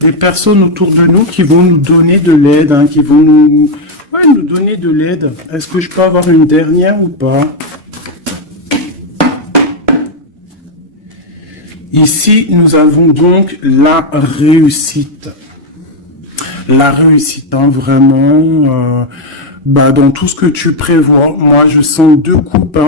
des personnes autour de nous qui vont nous donner de l'aide, hein, qui vont nous donner de l'aide. Est-ce que je peux avoir une dernière ou pas? Ici, nous avons donc la réussite. La réussite, hein, vraiment, dans tout ce que tu prévois. Moi, je sens deux coupes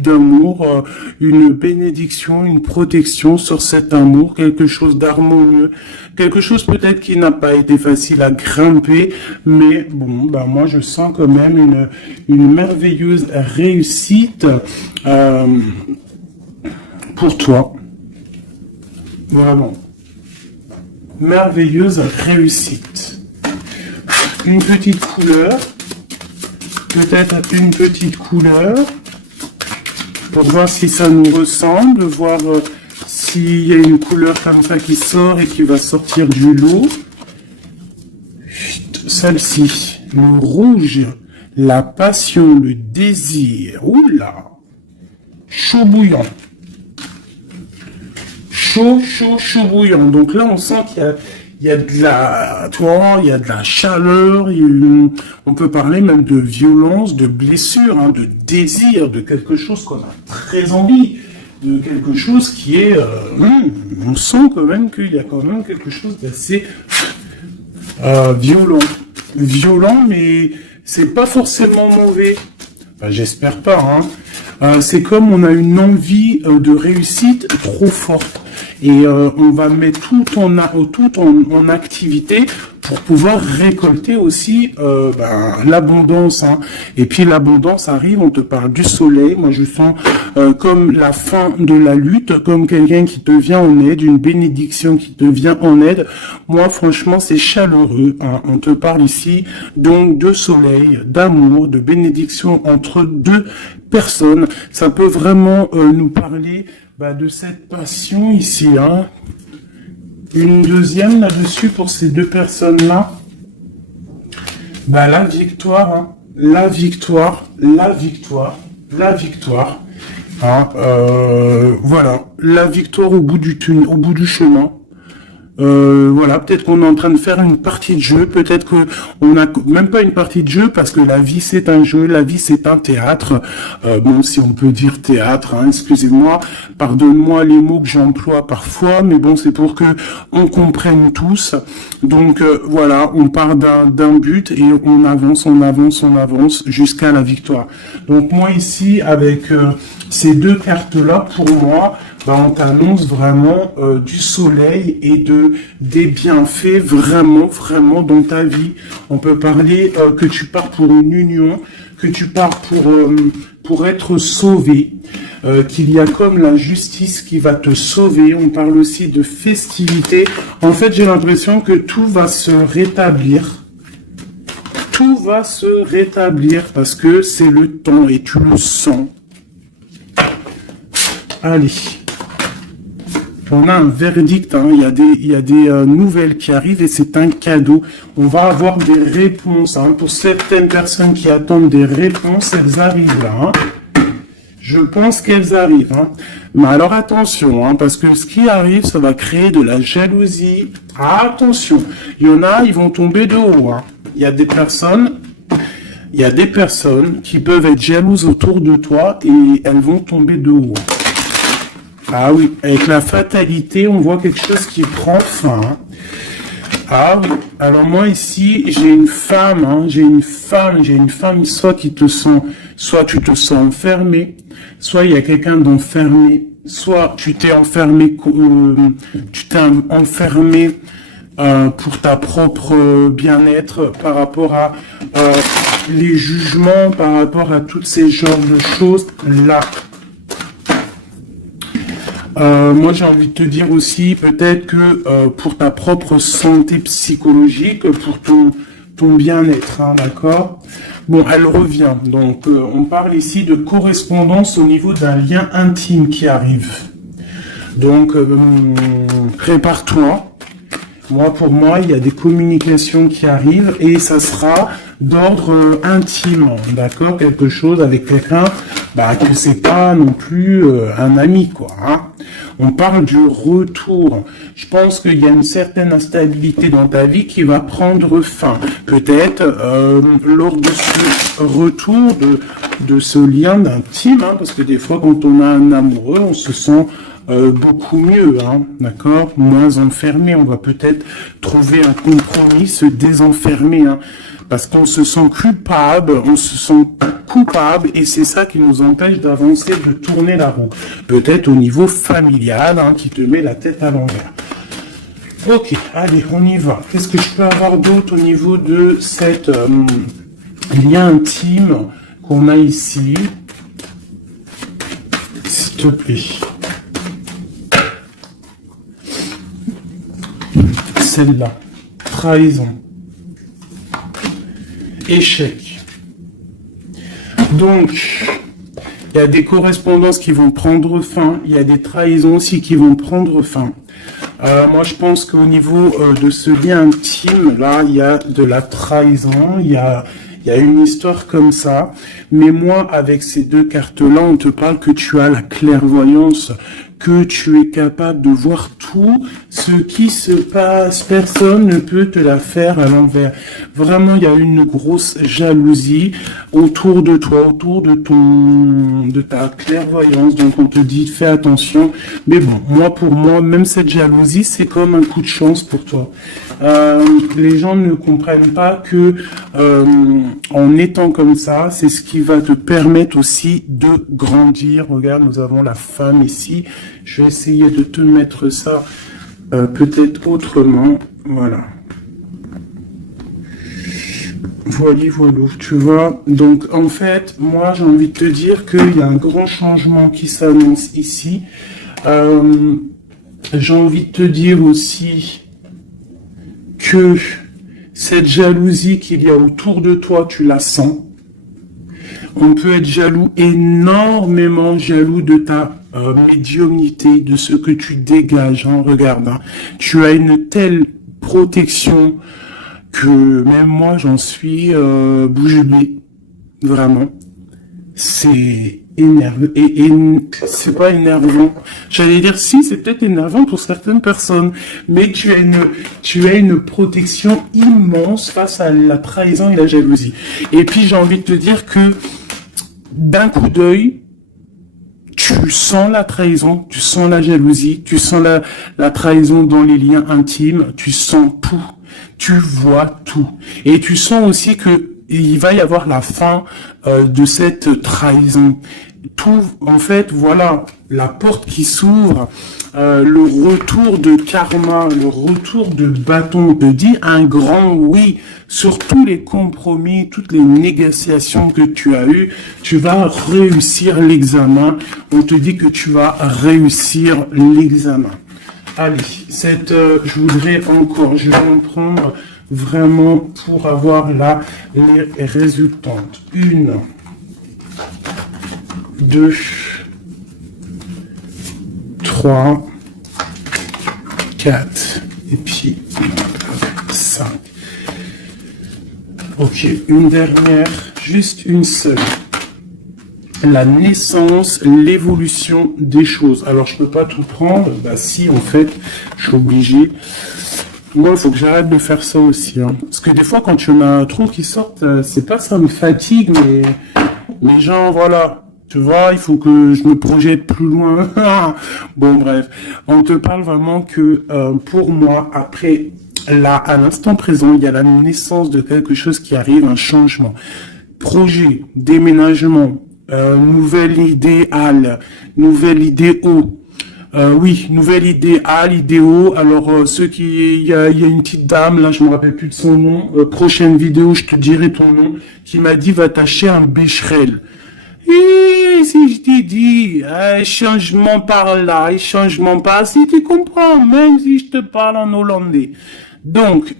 d'amour, une bénédiction, une protection sur cet amour, quelque chose d'harmonieux, quelque chose peut-être qui n'a pas été facile à grimper, mais bon, moi, je sens quand même une merveilleuse réussite pour toi. Vraiment. Merveilleuse réussite. Une petite couleur. Peut-être une petite couleur. Pour voir si ça nous ressemble. Voir s'il y a une couleur comme ça qui sort et qui va sortir du lot. Celle-ci. Le rouge. La passion, le désir. Oula. Chaud bouillant. Chaud bouillant. Donc là, on sent qu'il y a de la, il y a de la chaleur, on peut parler même de violence, de blessure, hein, de désir, de quelque chose qu'on a très envie, de quelque chose qui est, on sent quand même qu'il y a quand même quelque chose d'assez violent, mais c'est pas forcément mauvais. J'espère pas, hein. C'est comme on a une envie de réussite trop forte. Et on va mettre tout en activité pour pouvoir récolter aussi l'abondance. Hein. Et puis l'abondance arrive, on te parle du soleil. Moi je sens comme la fin de la lutte, comme quelqu'un qui te vient en aide, une bénédiction qui te vient en aide. Moi franchement c'est chaleureux. Hein. On te parle ici donc de soleil, d'amour, de bénédiction entre deux personnes. Ça peut vraiment nous parler de cette passion ici, hein. Une deuxième là-dessus pour ces deux personnes-là. La victoire, hein. La victoire. Hein. Voilà, la victoire au bout du chemin. Voilà, peut-être qu'on est en train de faire une partie de jeu, peut-être que on n'a même pas une partie de jeu parce que la vie c'est un jeu, la vie c'est un théâtre. Bon, si on peut dire théâtre, hein, excusez-moi, pardonne-moi les mots que j'emploie parfois, mais bon, c'est pour que on comprenne tous. Donc voilà, on part d'un but et on avance jusqu'à la victoire. Donc moi ici avec ces deux cartes-là, pour moi, on t'annonce vraiment du soleil et des bienfaits vraiment dans ta vie. On peut parler que tu pars pour une union, que tu pars pour être sauvé, qu'il y a comme la justice qui va te sauver. On parle aussi de festivité. En fait, j'ai l'impression que tout va se rétablir. Tout va se rétablir parce que c'est le temps et tu le sens. Allez. On a un verdict, hein. Il y a des nouvelles qui arrivent et c'est un cadeau. On va avoir des réponses, hein. Pour certaines personnes qui attendent des réponses, elles arrivent là, hein. Je pense qu'elles arrivent, hein. Mais alors attention, hein, parce que ce qui arrive, ça va créer de la jalousie. Attention, il y en a, ils vont tomber de haut, hein. Il y a des personnes qui peuvent être jalouses autour de toi et elles vont tomber de haut. Ah oui, avec la fatalité, on voit quelque chose qui prend fin. Hein. Ah oui, alors moi ici, j'ai une femme, hein, soit tu te sens enfermé, soit il y a quelqu'un d'enfermé, soit tu t'es enfermé, pour ta propre bien-être par rapport à les jugements, par rapport à toutes ces genres de choses là. Moi, j'ai envie de te dire aussi, peut-être que pour ta propre santé psychologique, pour ton bien-être, hein, d'accord? Bon, elle revient. Donc, on parle ici de correspondance au niveau d'un lien intime qui arrive. Donc, prépare-toi. Pour moi, il y a des communications qui arrivent et ça sera d'ordre intime, d'accord? Quelque chose avec quelqu'un que c'est pas non plus un ami, quoi. Hein. On parle du retour. Je pense qu'il y a une certaine instabilité dans ta vie qui va prendre fin. Peut-être lors de ce retour de ce lien d'intime, hein, parce que des fois, quand on a un amoureux, on se sent beaucoup mieux, hein, d'accord, moins enfermé. On va peut-être trouver un compromis, se désenfermer, hein, parce qu'on se sent coupable, et c'est ça qui nous empêche d'avancer, de tourner la roue. Peut-être au niveau familial, hein, qui te met la tête à l'envers. Ok, allez, on y va. Qu'est-ce que je peux avoir d'autre au niveau de cette lien intime qu'on a ici, s'il te plaît? Celle-là, trahison, échec. Donc, il y a des correspondances qui vont prendre fin, il y a des trahisons aussi qui vont prendre fin. Moi, je pense qu'au niveau de ce lien intime, là, il y a de la trahison, il y a une histoire comme ça. Mais moi, avec ces deux cartes-là, on te parle que tu as la clairvoyance, que tu es capable de voir tout ce qui se passe. Personne ne peut te la faire à l'envers. Vraiment, il y a une grosse jalousie autour de toi, autour de ta clairvoyance. Donc, on te dit, fais attention. Mais bon, pour moi, même cette jalousie, c'est comme un coup de chance pour toi. Les gens ne comprennent pas que en étant comme ça, c'est ce qui va te permettre aussi de grandir. Regarde, nous avons la femme ici. Je vais essayer de te mettre ça peut-être autrement. Voilà. Voilà, tu vois. Donc, en fait, moi, j'ai envie de te dire qu'il y a un grand changement qui s'annonce ici. J'ai envie de te dire aussi que cette jalousie qu'il y a autour de toi, tu la sens. On peut être jaloux, énormément jaloux de ta médiumnité, de ce que tu dégages. Hein, regarde, hein. Tu as une telle protection que même moi, j'en suis bouche bée. Vraiment. C'est énervant. Et c'est pas énervant. J'allais dire si, c'est peut-être énervant pour certaines personnes. Mais tu as une protection immense face à la trahison et la jalousie. Et puis, j'ai envie de te dire que d'un coup d'œil, tu sens la trahison, tu sens la jalousie, tu sens la trahison dans les liens intimes, tu sens tout, tu vois tout. Et tu sens aussi que il va y avoir la fin de cette trahison. Tout, en fait, voilà, la porte qui s'ouvre, le retour de karma, le retour de bâton, te dit un grand oui sur tous les compromis, toutes les négociations que tu as eues. Tu vas réussir l'examen. On te dit que tu vas réussir l'examen. Allez, je voudrais encore, je vais en prendre vraiment pour avoir là les résultantes. 1, 2, 3, 4, et puis 5. Ok, une dernière, juste une seule. La naissance, l'évolution des choses. Alors, je peux pas tout prendre. Bah si, en fait, je suis obligé. Moi, il faut que j'arrête de faire ça aussi. Hein. Parce que des fois, quand tu en as trop qui sortent, c'est pas ça me fatigue, mais genre, voilà. Tu vois, il faut que je me projette plus loin. Bon, bref. On te parle vraiment que, pour moi, après, là, à l'instant présent, il y a la naissance de quelque chose qui arrive, un changement. Projet, déménagement, nouvelle idéal, nouvelle idéo. Oui, nouvelle idéal, idéo. Alors, il y a une petite dame, là, je me rappelle plus de son nom. Prochaine vidéo, je te dirai ton nom, qui m'a dit, va t'acheter un Becherel. Et si je t'ai dit, changement par là, changement par si tu comprends, même si je te parle en hollandais. Donc,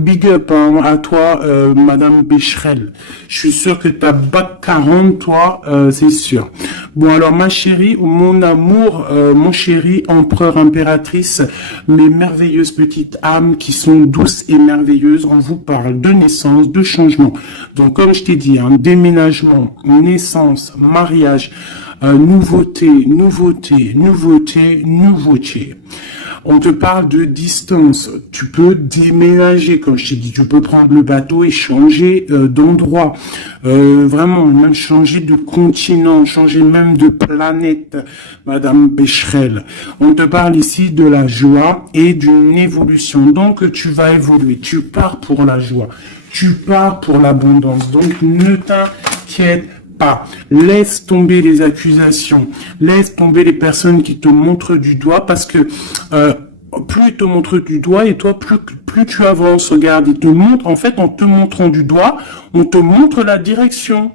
big up hein, à toi, Madame Becherel. Je suis sûr que t'as bac 40, toi, c'est sûr. Bon, alors, ma chérie, mon amour, mon chéri, empereur, impératrice, mes merveilleuses petites âmes qui sont douces et merveilleuses, on vous parle de naissance, de changement. Donc, comme je t'ai dit, un déménagement, naissance, abondance, mariage, nouveauté, nouveauté, nouveauté, nouveauté. On te parle de distance. Tu peux déménager, comme je t'ai dit. Tu peux prendre le bateau et changer d'endroit. Vraiment, même changer de continent, changer même de planète, Madame Becherel. On te parle ici de la joie et d'une évolution. Donc, tu vas évoluer. Tu pars pour la joie. Tu pars pour l'abondance. Donc, ne t'inquiète pas. Laisse tomber les accusations, laisse tomber les personnes qui te montrent du doigt, parce que plus ils te montrent du doigt et toi plus tu avances. Regarde, ils te montrent, en fait, en te montrant du doigt, on te montre la direction.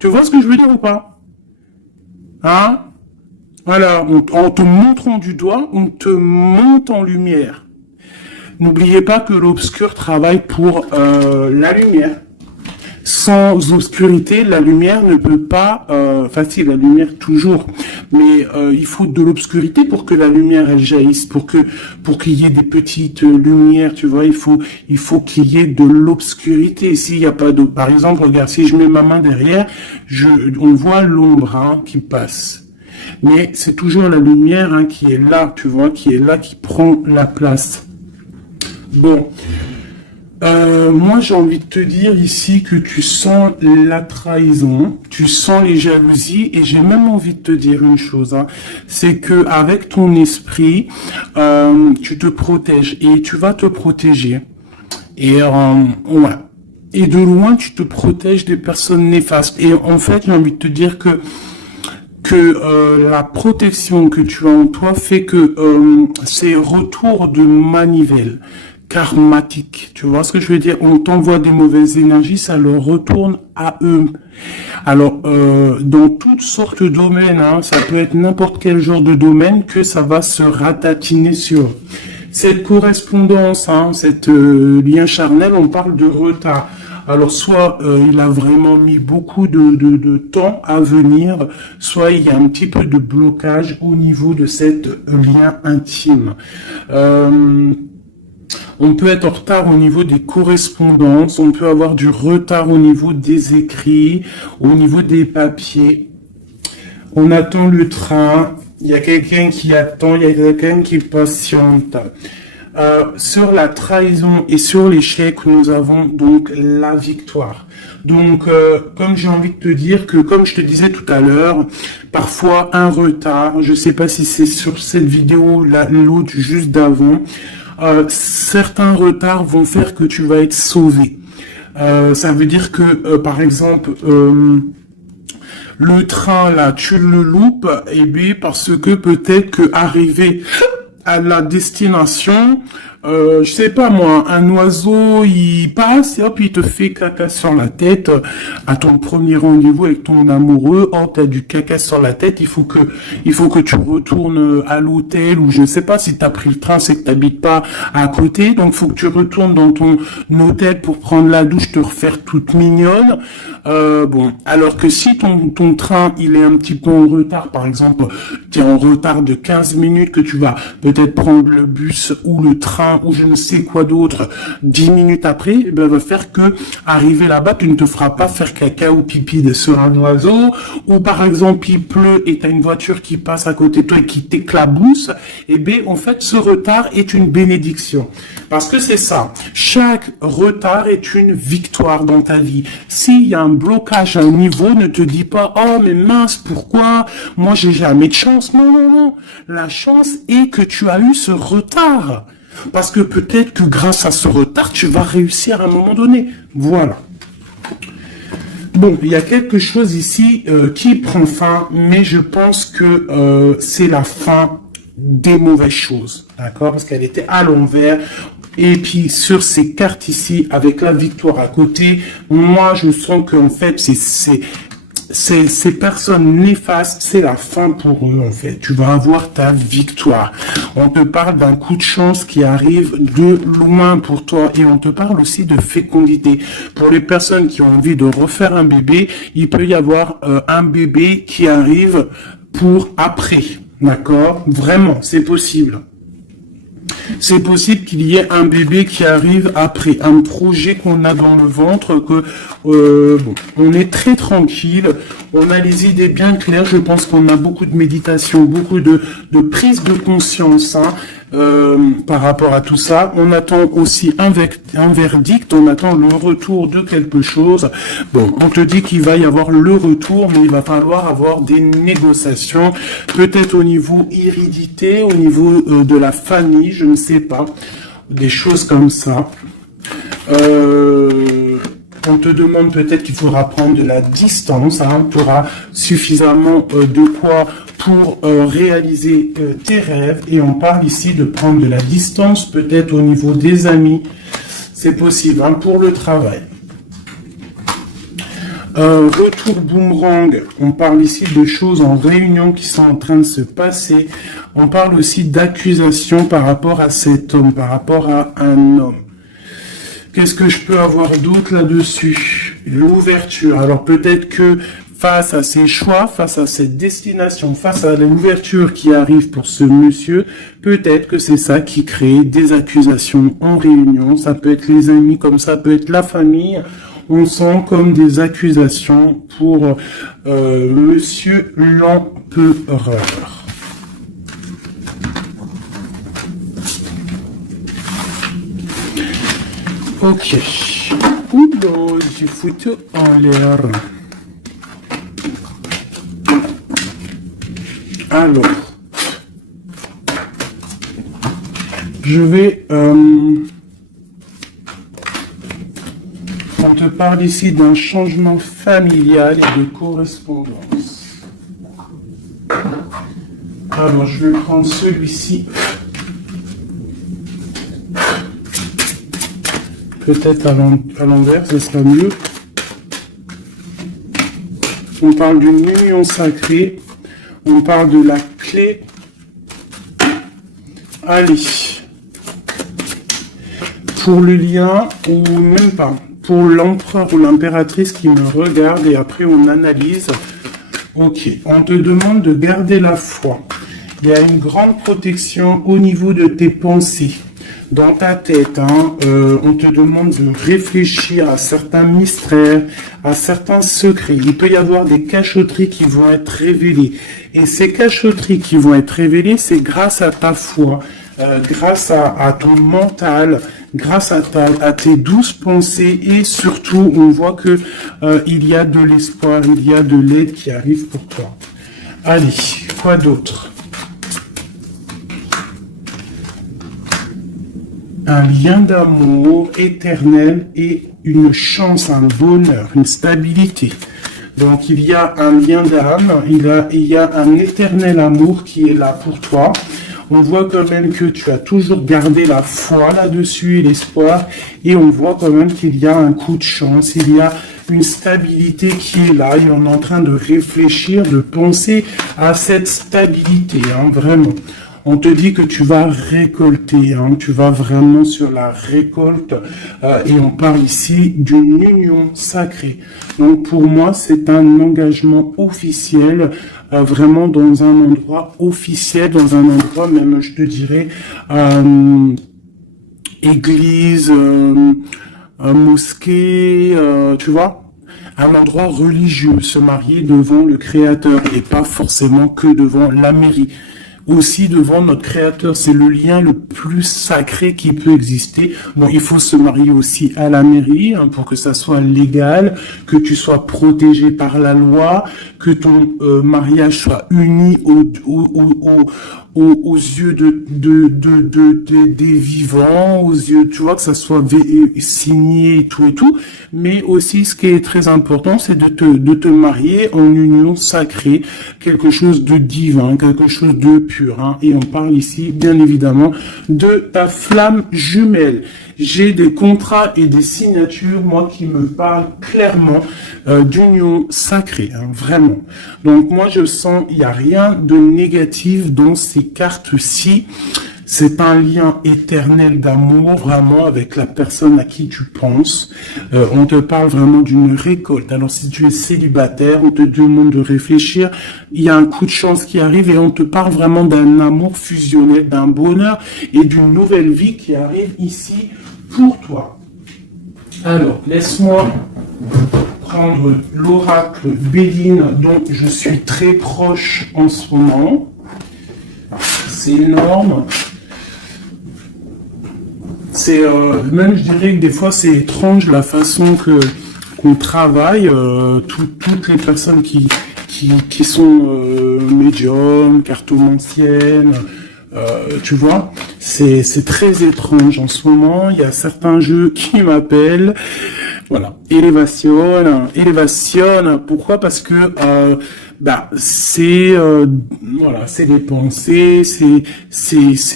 Tu vois ce que je veux dire ou pas? Hein? Voilà, en te montrant du doigt, on te monte en lumière. N'oubliez pas que l'obscur travaille pour la lumière. Sans obscurité, la lumière ne peut pas, si la lumière toujours, mais il faut de l'obscurité pour que la lumière elle jaillisse, pour qu'il y ait des petites lumières, tu vois, il faut qu'il y ait de l'obscurité. S'il n'y a pas de, par exemple, regarde, si je mets ma main derrière, on voit l'ombre qui passe, mais c'est toujours la lumière qui est là, tu vois, qui est là, qui prend la place. Bon. Moi, j'ai envie de te dire ici que tu sens la trahison, tu sens les jalousies, et j'ai même envie de te dire une chose, c'est que avec ton esprit, tu te protèges et tu vas te protéger. Et voilà. Et de loin, tu te protèges des personnes néfastes. Et en fait, j'ai envie de te dire que la protection que tu as en toi fait que c'est retour de manivelle karmatique. Tu vois ce que je veux dire? On t'envoie des mauvaises énergies, ça leur retourne à eux. Alors, dans toutes sortes de domaines, ça peut être n'importe quel genre de domaine que ça va se ratatiner sur eux. Cette correspondance, cette lien charnel, on parle de retard. Alors, soit il a vraiment mis beaucoup de temps à venir, soit il y a un petit peu de blocage au niveau de cette lien intime. On peut être en retard au niveau des correspondances, on peut avoir du retard au niveau des écrits, au niveau des papiers. On attend le train, il y a quelqu'un qui attend, il y a quelqu'un qui patiente. Sur la trahison et sur l'échec, nous avons donc la victoire. Donc, comme j'ai envie de te dire que, comme je te disais tout à l'heure, parfois un retard, je sais pas si c'est sur cette vidéo, l'autre juste d'avant, certains retards vont faire que tu vas être sauvé. Ça veut dire que, par exemple, le train, là, tu le loupes, et bien, parce que peut-être que arrivé à la destination, je sais pas moi, un oiseau, il passe, et hop, il te fait caca sur la tête, à ton premier rendez-vous avec ton amoureux, oh, t'as du caca sur la tête, il faut que tu retournes à l'hôtel, ou je sais pas, si t'as pris le train, c'est que t'habites pas à côté, donc faut que tu retournes dans ton hôtel pour prendre la douche, te refaire toute mignonne, bon, alors que si ton train, il est un petit peu en retard, par exemple, t'es en retard de 15 minutes, que tu vas peut-être prendre le bus ou le train, ou je ne sais quoi d'autre, 10 minutes après, eh ben, va faire que, arriver là-bas, tu ne te feras pas faire caca ou pipi sur un oiseau, ou par exemple, il pleut et t'as une voiture qui passe à côté de toi et qui t'éclabousse, eh bien, en fait, ce retard est une bénédiction. Parce que c'est ça. Chaque retard est une victoire dans ta vie. S'il y a un blocage à un niveau, ne te dis pas, oh, mais mince, pourquoi? Moi, j'ai jamais de chance. Non, non, non. La chance est que tu as eu ce retard. Parce que peut-être que grâce à ce retard, tu vas réussir à un moment donné. Voilà. Bon, il y a quelque chose ici qui prend fin, mais je pense que c'est la fin des mauvaises choses. D'accord? Parce qu'elle était à l'envers. Et puis sur ces cartes ici, avec la victoire à côté, moi je sens qu'en fait ces personnes néfastes, c'est la fin pour eux en fait. Tu vas avoir ta victoire. On te parle d'un coup de chance qui arrive de loin pour toi, et on te parle aussi de fécondité. Pour les personnes qui ont envie de refaire un bébé, il peut y avoir un bébé qui arrive pour après. D'accord? Vraiment, c'est possible. C'est possible qu'il y ait un bébé qui arrive après, un projet qu'on a dans le ventre, que bon, on est très tranquille, on a les idées bien claires. Je pense qu'on a beaucoup de méditation, beaucoup de prise de conscience hein, par rapport à tout ça. On attend aussi un verdict, on attend le retour de quelque chose. Bon, on te dit qu'il va y avoir le retour, mais il va falloir avoir des négociations, peut-être au niveau hérédité, au niveau de la famille, je ne sais pas, des choses comme ça. On te demande peut-être qu'il faudra prendre de la distance, hein, tu auras suffisamment de quoi pour réaliser tes rêves, et on parle ici de prendre de la distance, peut-être au niveau des amis, c'est possible, hein, pour le travail. Retour boomerang, on parle ici de choses en réunion qui sont en train de se passer, on parle aussi d'accusations par rapport à cet homme, par rapport à un homme. Qu'est-ce que je peux avoir d'autre là-dessus? L'ouverture. Alors peut-être que face à ses choix, face à cette destination, face à l'ouverture qui arrive pour ce monsieur, peut-être que c'est ça qui crée des accusations en réunion. Ça peut être les amis, comme ça peut être la famille. On sent comme des accusations pour monsieur l'empereur. Ok. Oula, j'ai foutu en l'air. Alors. Je vais... on te parle ici d'un changement familial et de correspondance. Alors, je vais prendre celui-ci. Peut-être à l'envers, ce sera mieux. On parle d'une union sacrée. On parle de la clé. Allez. Pour le lien, ou même pas. Pour l'empereur ou l'impératrice qui me regarde, et après on analyse. Ok. On te demande de garder la foi. Il y a une grande protection au niveau de tes pensées. Dans ta tête, hein, on te demande de réfléchir à certains mystères, à certains secrets. Il peut y avoir des cachotteries qui vont être révélées. Et ces cachotteries qui vont être révélées, c'est grâce à ta foi, grâce à ton mental, grâce à tes douces pensées, et surtout, on voit que il y a de l'espoir, il y a de l'aide qui arrive pour toi. Allez, quoi d'autre? Un lien d'amour éternel et une chance, un bonheur, une stabilité. Donc il y a un lien d'âme, il y a un éternel amour qui est là pour toi. On voit quand même que tu as toujours gardé la foi là-dessus et l'espoir. Et on voit quand même qu'il y a un coup de chance, il y a une stabilité qui est là. Et on est en train de réfléchir, de penser à cette stabilité, hein, vraiment. On te dit que tu vas récolter, hein, tu vas vraiment sur la récolte, et on parle ici d'une union sacrée. Donc pour moi, c'est un engagement officiel, vraiment dans un endroit officiel, dans un endroit même, je te dirais, église, mosquée, tu vois, un endroit religieux, se marier devant le Créateur et pas forcément que devant la mairie. Aussi devant notre Créateur, c'est le lien le plus sacré qui peut exister. Bon, il faut se marier aussi à la mairie, hein, pour que ça soit légal, que tu sois protégé par la loi, que ton mariage soit uni aux yeux des vivants, aux yeux, tu vois, que ça soit signé et tout, mais aussi ce qui est très important, c'est de te marier en union sacrée, quelque chose de divin, quelque chose de pur, hein. Et on parle ici, bien évidemment, de ta flamme jumelle. J'ai des contrats et des signatures, moi, qui me parlent clairement d'union sacrée, hein, vraiment. Donc moi, je sens, il n'y a rien de négatif dans ces cartes-ci. C'est un lien éternel d'amour, vraiment, avec la personne à qui tu penses. On te parle vraiment d'une récolte. Alors, si tu es célibataire, on te demande de réfléchir. Il y a un coup de chance qui arrive et on te parle vraiment d'un amour fusionnel, d'un bonheur et d'une nouvelle vie qui arrive ici pour toi. Alors, laisse-moi prendre l'oracle Béline dont je suis très proche en ce moment. C'est énorme. C'est même, je dirais que des fois c'est étrange la façon qu'on travaille. Toutes les personnes qui sont médiums, cartomanciennes, tu vois, c'est très étrange en ce moment. Il y a certains jeux qui m'appellent. Voilà, élévation. Pourquoi? Parce que c'est voilà, c'est les pensées, c'est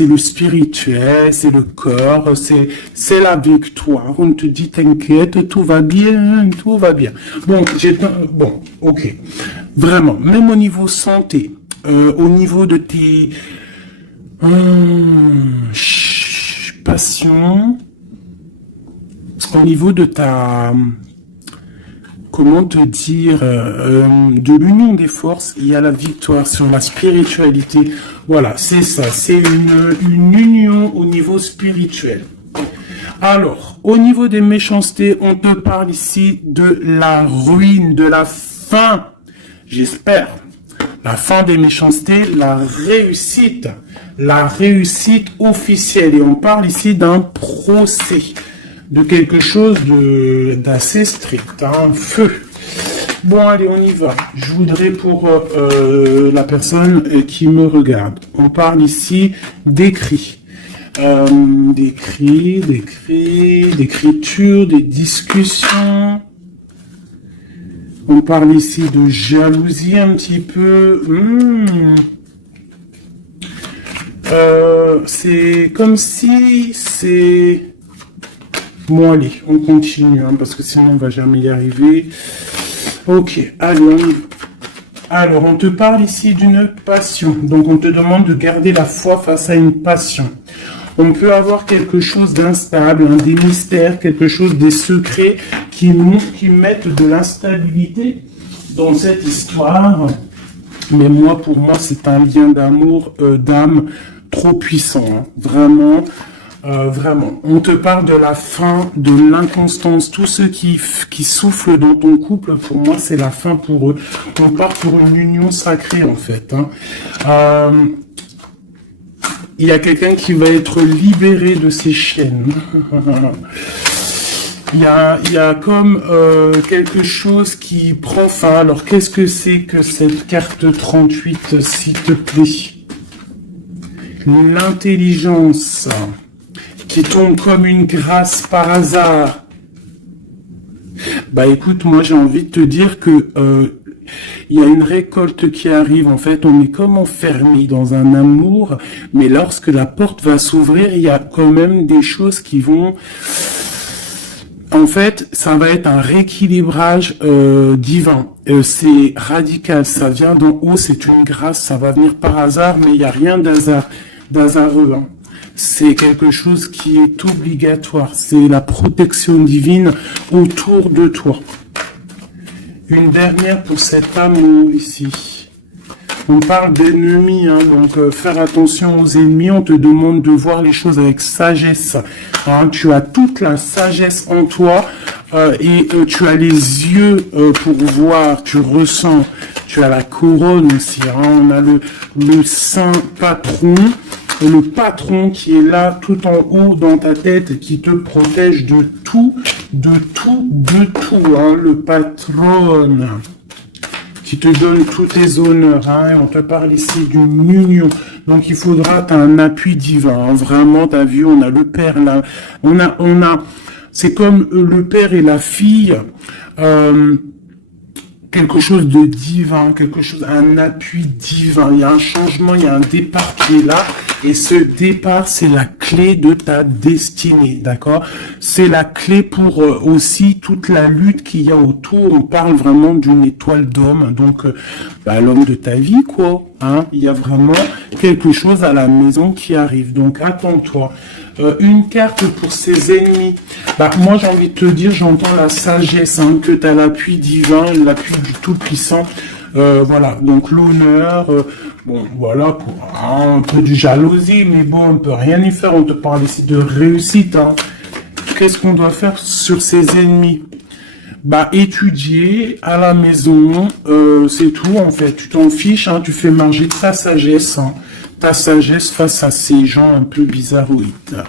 le spirituel, c'est le corps, c'est la victoire. On te dit t'inquiète, tout va bien, tout va bien. Bon, ok, vraiment, même au niveau santé, au niveau de tes passions. Au niveau de ta, comment te dire, de l'union des forces, il y a la victoire sur la spiritualité. Voilà, c'est ça, c'est une union au niveau spirituel. Alors, au niveau des méchancetés, on te parle ici de la ruine, de la fin, j'espère. La fin des méchancetés, la réussite officielle. Et on parle ici d'un procès, de quelque chose d'assez strict, un feu. Bon, allez, on y va. Je voudrais pour la personne qui me regarde. On parle ici d'écrit. D'écriture, des discussions. On parle ici de jalousie un petit peu. C'est comme si c'est... Bon, allez, on continue, hein, parce que sinon on va jamais y arriver. Ok, allez, alors on te parle ici d'une passion. Donc on te demande de garder la foi face à une passion. On peut avoir quelque chose d'instable, hein, des mystères, quelque chose, des secrets qui mettent de l'instabilité dans cette histoire. Mais moi, pour moi, c'est un lien d'amour, d'âme trop puissant, hein, vraiment. Vraiment, on te parle de la fin, de l'inconstance. Tous ceux qui soufflent dans ton couple, pour moi, c'est la fin pour eux. On part pour une union sacrée, en fait. Hein. Il y a quelqu'un qui va être libéré de ses chaînes. Il y a comme quelque chose qui prend fin. Alors, qu'est-ce que c'est que cette carte 38, s'il te plaît? L'intelligence qui tombe comme une grâce par hasard. Bah écoute, moi j'ai envie de te dire que il y a une récolte qui arrive. En fait, on est comme enfermé dans un amour, mais lorsque la porte va s'ouvrir, il y a quand même des choses qui vont... En fait, ça va être un rééquilibrage divin. C'est radical, ça vient d'en haut, c'est une grâce, ça va venir par hasard, mais il n'y a rien d'hasareux. Hein. C'est quelque chose qui est obligatoire. C'est la protection divine autour de toi. Une dernière pour cet amour ici. On parle d'ennemis, hein, donc faire attention aux ennemis. On te demande de voir les choses avec sagesse. Hein, tu as toute la sagesse en toi et tu as les yeux pour voir, tu ressens. Tu as la couronne aussi. Hein, on a le saint patron. Le patron qui est là tout en haut dans ta tête, qui te protège de tout, hein, le patron qui te donne tous tes honneurs, hein, on te parle ici d'une union, donc il faudra, t'as un appui divin, hein, vraiment, t'as vu, on a le père, là, c'est comme le père et la fille, quelque chose de divin, quelque chose, un appui divin. Il y a un changement, il y a un départ qui est là. Et ce départ, c'est la clé de ta destinée, d'accord? C'est la clé pour aussi toute la lutte qu'il y a autour. On parle vraiment d'une étoile d'homme, donc l'homme de ta vie, quoi. Hein? Il y a vraiment quelque chose à la maison qui arrive. Donc attends-toi. Une carte pour ses ennemis. Moi, j'ai envie de te dire, j'entends la sagesse, hein, que tu as l'appui divin, l'appui du Tout-Puissant. Voilà, donc l'honneur, bon, voilà, un peu de jalousie, mais bon, on peut rien y faire, on te parle ici de réussite. Hein. Qu'est-ce qu'on doit faire sur ses ennemis? Étudier à la maison, c'est tout, en fait. Tu t'en fiches, hein, tu fais marger ta sagesse, hein. Ta sagesse face à ces gens un peu bizarroïdes.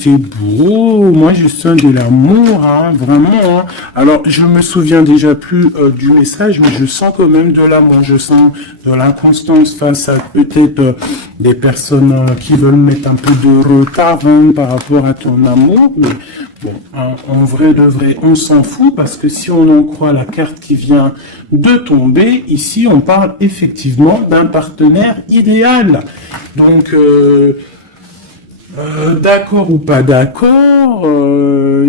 C'est beau, moi je sens de l'amour, hein, vraiment. Hein. Alors je me souviens déjà plus du message, mais je sens quand même de l'amour, je sens de l'inconstance face à peut-être des personnes qui veulent mettre un peu de retard hein, par rapport à ton amour. Mais bon, hein, en vrai de vrai, on s'en fout parce que si on en croit la carte qui vient de tomber, ici on parle effectivement d'un partenaire idéal. Donc d'accord ou pas d'accord,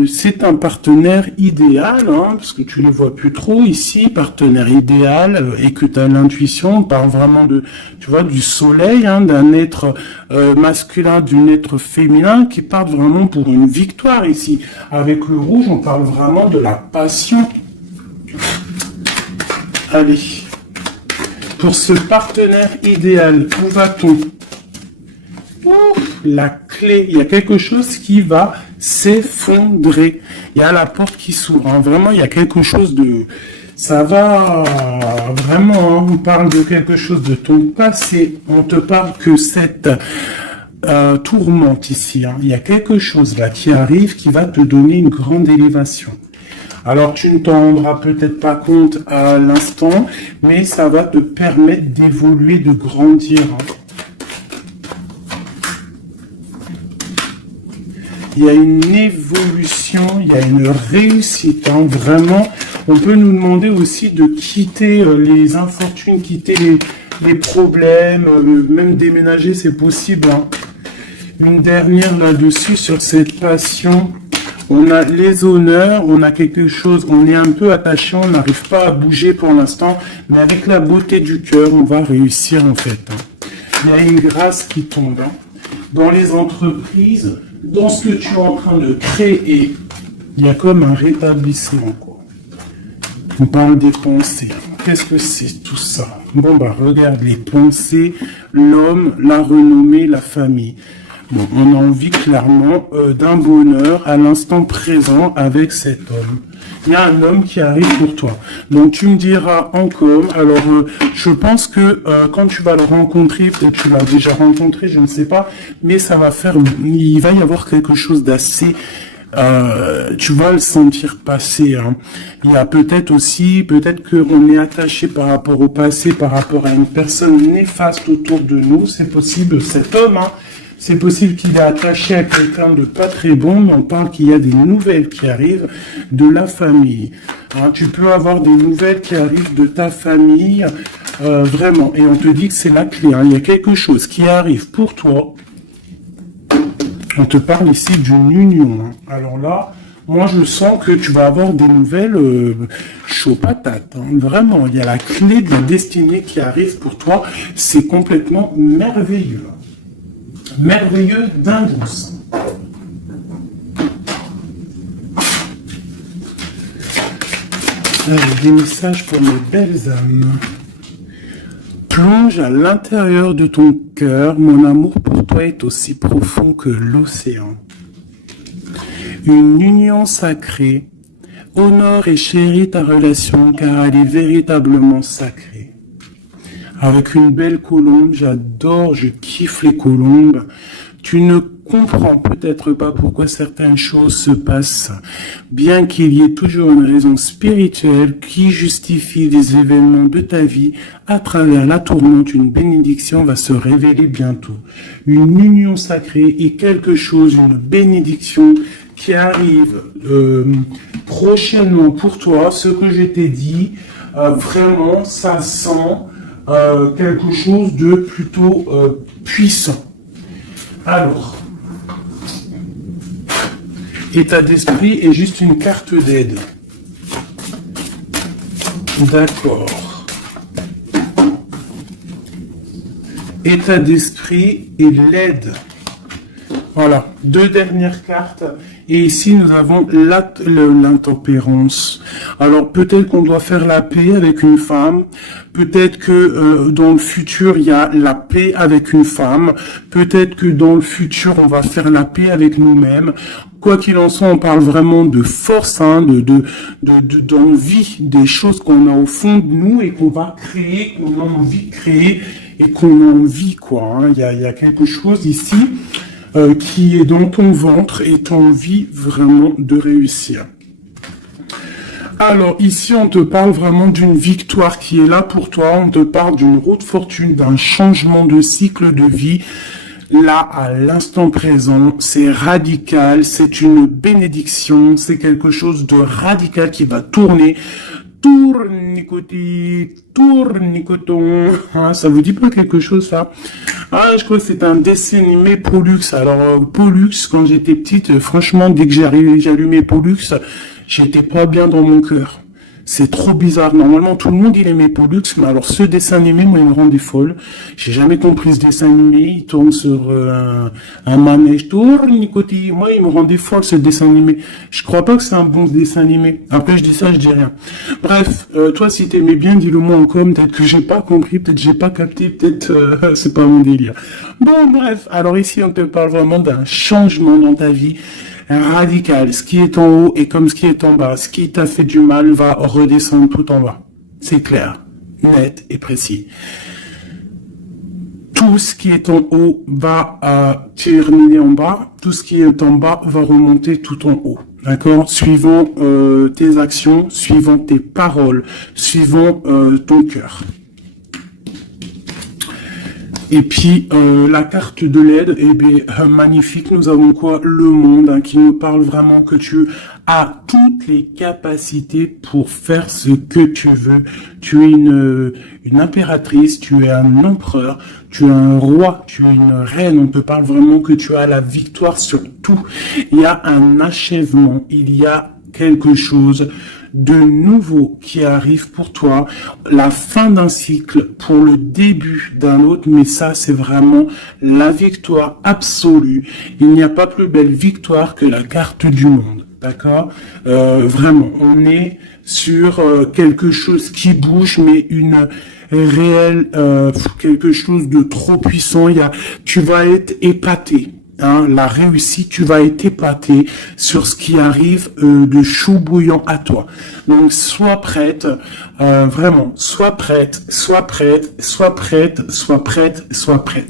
c'est un partenaire idéal, hein, parce que tu ne le vois plus trop ici, partenaire idéal, et que tu as l'intuition, on parle vraiment de, tu vois, du soleil, hein, d'un être masculin, d'un être féminin, qui part vraiment pour une victoire ici. Avec le rouge, on parle vraiment de la passion. Allez, pour ce partenaire idéal, où va-t-on ? La clé, il y a quelque chose qui va s'effondrer. Il y a la porte qui s'ouvre. Hein. Vraiment, il y a quelque chose de... Ça va vraiment, hein, on parle de quelque chose de ton passé. On te parle que cette tourmente ici. Hein. Il y a quelque chose là qui arrive qui va te donner une grande élévation. Alors, tu ne t'en rendras peut-être pas compte à l'instant, mais ça va te permettre d'évoluer, de grandir. Hein. Il y a une évolution, il y a une réussite, hein, vraiment. On peut nous demander aussi de quitter les infortunes, quitter les problèmes, même déménager, c'est possible. Hein. Une dernière là-dessus, sur cette passion, on a les honneurs, on a quelque chose, on est un peu attaché, on n'arrive pas à bouger pour l'instant, mais avec la beauté du cœur, on va réussir en fait. Hein. Il y a une grâce qui tombe. Hein. Dans les entreprises, dans ce que tu es en train de créer, il y a comme un rétablissement, quoi. On parle des pensées. Qu'est-ce que c'est tout ça? Bon, regarde les pensées, l'homme, la renommée, la famille. Bon, on a envie clairement d'un bonheur à l'instant présent avec cet homme. Il y a un homme qui arrive pour toi. Donc tu me diras encore, alors je pense que quand tu vas le rencontrer, peut-être tu l'as déjà rencontré, je ne sais pas, mais ça va faire, il va y avoir quelque chose d'assez, tu vas le sentir passer. Hein. Il y a peut-être aussi, peut-être qu'on est attaché par rapport au passé, par rapport à une personne néfaste autour de nous, c'est possible, cet homme, hein. C'est possible qu'il est attaché à quelqu'un de pas très bon, mais on parle qu'il y a des nouvelles qui arrivent de la famille. Hein, tu peux avoir des nouvelles qui arrivent de ta famille, vraiment. Et on te dit que c'est la clé. Hein, il y a quelque chose qui arrive pour toi. On te parle ici d'une union. Hein. Alors là, moi je sens que tu vas avoir des nouvelles chaud patate. Hein, vraiment, il y a la clé de la destinée qui arrive pour toi. C'est complètement merveilleux. Merveilleux d'indouce. Des messages pour mes belles âmes. Plonge à l'intérieur de ton cœur. Mon amour pour toi est aussi profond que l'océan. Une union sacrée. Honore et chéris ta relation car elle est véritablement sacrée. Avec une belle colombe, j'adore, je kiffe les colombes. Tu ne comprends peut-être pas pourquoi certaines choses se passent, bien qu'il y ait toujours une raison spirituelle qui justifie les événements de ta vie. À travers la tourmente, une bénédiction va se révéler bientôt. Une union sacrée est quelque chose, une bénédiction qui arrive prochainement pour toi, ce que je t'ai dit, vraiment, ça sent quelque chose de plutôt puissant. Alors, état d'esprit est juste une carte d'aide. D'accord. État d'esprit et l'aide. Voilà, 2 dernières cartes. Et ici, nous avons l'intempérance. Alors, peut-être qu'on doit faire la paix avec une femme. Peut-être que dans le futur, il y a la paix avec une femme. Peut-être que dans le futur, on va faire la paix avec nous-mêmes. Quoi qu'il en soit, on parle vraiment de force, hein, d'envie, des choses qu'on a au fond de nous et qu'on va créer, qu'on a envie de créer et qu'on a envie, quoi. Hein. Il y a quelque chose ici qui est dans ton ventre et tu as envie vraiment de réussir. Alors ici, on te parle vraiment d'une victoire qui est là pour toi. On te parle d'une route fortune, d'un changement de cycle de vie. Là, à l'instant présent, c'est radical, c'est une bénédiction, c'est quelque chose de radical qui va tourner. Tournicoton. Ah, ça vous dit pas quelque chose, ça? Ah, je crois que c'est un dessin animé Pollux. Alors, Pollux, quand j'étais petite, franchement, dès que j'allumais Pollux, j'étais pas bien dans mon cœur. C'est trop bizarre. Normalement, tout le monde, il aimait Pollux, mais alors ce dessin animé, moi, il me rendait folle. J'ai jamais compris ce dessin animé. Il tourne sur un manège. Tournicoti. Moi, il me rendait folle, ce dessin animé. Je crois pas que c'est un bon dessin animé. Après, je dis ça, je dis rien. Bref, toi, si t'aimais bien, dis-le moi en com. Peut-être que j'ai pas compris, peut-être que j'ai pas capté, peut-être c'est pas mon délire. Bon, bref. Alors ici, on te parle vraiment d'un changement dans ta vie. Radical, ce qui est en haut est comme ce qui est en bas. Ce qui t'a fait du mal va redescendre tout en bas. C'est clair, net et précis. Tout ce qui est en haut va terminer en bas. Tout ce qui est en bas va remonter tout en haut. D'accord? Suivant tes actions, suivant tes paroles, suivant ton cœur. Et puis, la carte de l'aide, eh bien, magnifique. Nous avons quoi? Le monde, hein, qui nous parle vraiment que tu as toutes les capacités pour faire ce que tu veux. Tu es une impératrice, tu es un empereur, tu es un roi, tu es une reine. On te parle vraiment que tu as la victoire sur tout. Il y a un achèvement, il y a quelque chose de nouveau qui arrive pour toi, la fin d'un cycle pour le début d'un autre, mais ça c'est vraiment la victoire absolue. Il n'y a pas plus belle victoire que la carte du monde, d'accord? Vraiment, on est sur quelque chose qui bouge, mais une réelle, quelque chose de trop puissant. Tu vas être épaté. Hein, la réussite, tu vas être épaté sur ce qui arrive de chaud bouillant à toi. Donc, sois prête, vraiment, sois prête, sois prête, sois prête, sois prête, sois prête.